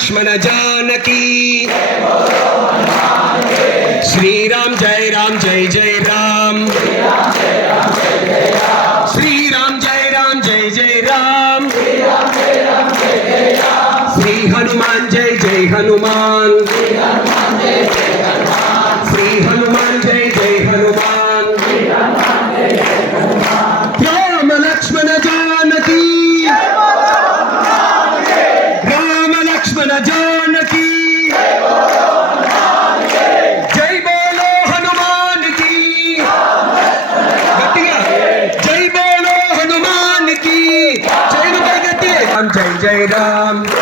लक्ष्मण जानकी। श्री राम जय राम जय जय राम। श्री राम जय जय राम। श्री हनुमान जय जय हनुमान। श्री हनुमान जय जय हनुमान। राम लक्ष्मण जानकी। राम लक्ष्मण जानकी। जय बोलो हनुमान की। जय बोलो हनुमान की। जय जय राम।